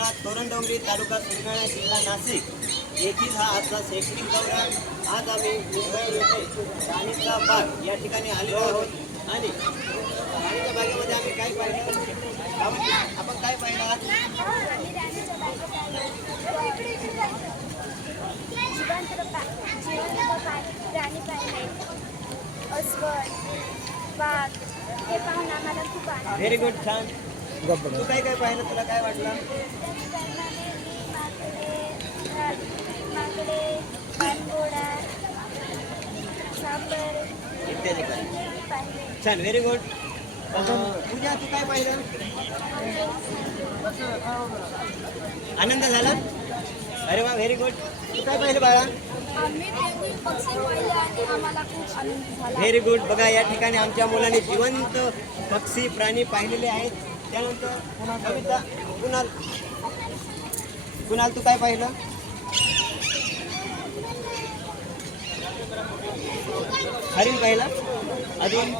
शाळा तोरणडोंगरी तालुका सुरगाणा जिल्हा नाशिक येथील हा आजचा शैक्षणिक दौरा. आज आम्ही मुंबई येथे राणीचा बाग या ठिकाणी आलेलो आहोत आणि राणीच्या बागेमध्ये आम्ही काय पाहिलं, आपण काय पाहिलं आज? प्राणी पाहिले, अस्वल, वाघ हे पाहून आम्हाला खूप आनंद. व्हेरी गुड, छान. तू काय काय पाहिलं, तुला काय वाटलं? माकडे, पानघोडा, सापर इत्यादी काय पाहिले. छान, व्हेरी गुड. पूजा, तू काय पाहिलं? आनंद झाला? अरे वा, व्हेरी गुड. तू काय पाहिलं बाळा? आम्ही पक्षी पाहिले आणि आम्हाला खूप आनंद झाला. Very good. बघा, या ठिकाणी आमच्या मुलांनी जिवंत पक्षी प्राणी पाहिलेले आहेत. त्यानंतर कविता, कुणाल तू काय पाहिलं? हरिण पाहिला? अजून?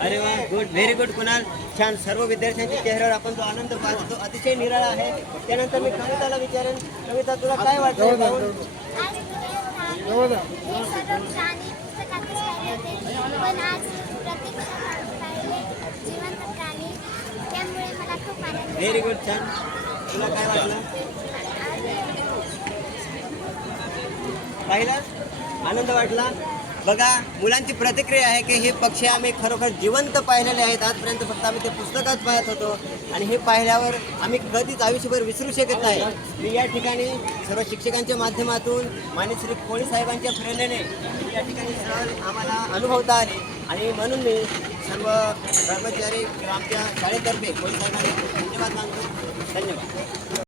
अरे वा, गुड, व्हेरी गुड कुणाल, छान. सर्व विद्यार्थ्यांच्या चेहऱ्यावर आपण जो आनंद पाहतो अतिशय निराळा आहे. त्यानंतर मी कविताला विचारेन, कविता तुला काय वाटतं? व्हेरी गुड, छान. तुला काय वाटलं? पाहिलं? आनंद वाटला? बघा, मुलांची प्रतिक्रिया आहे की हे पक्षी आम्ही खरोखर जिवंत पाहिलेले आहेत. आजपर्यंत फक्त आम्ही ते पुस्तकात पाहत होतो आणि हे पाहिल्यावर आम्ही कधीच आयुष्यभर विसरू शकत नाही. मी या ठिकाणी सर्व शिक्षकांच्या माध्यमातून माननीय श्री कोळी साहेबांच्या प्रेरणेने या ठिकाणी सहल आम्हाला अनुभवता आली आणि म्हणून मी सर्व कर्मचारी किंवा आमच्या शाळेतर्फे कोळी साहेबांना धन्यवाद मानतो. धन्यवाद.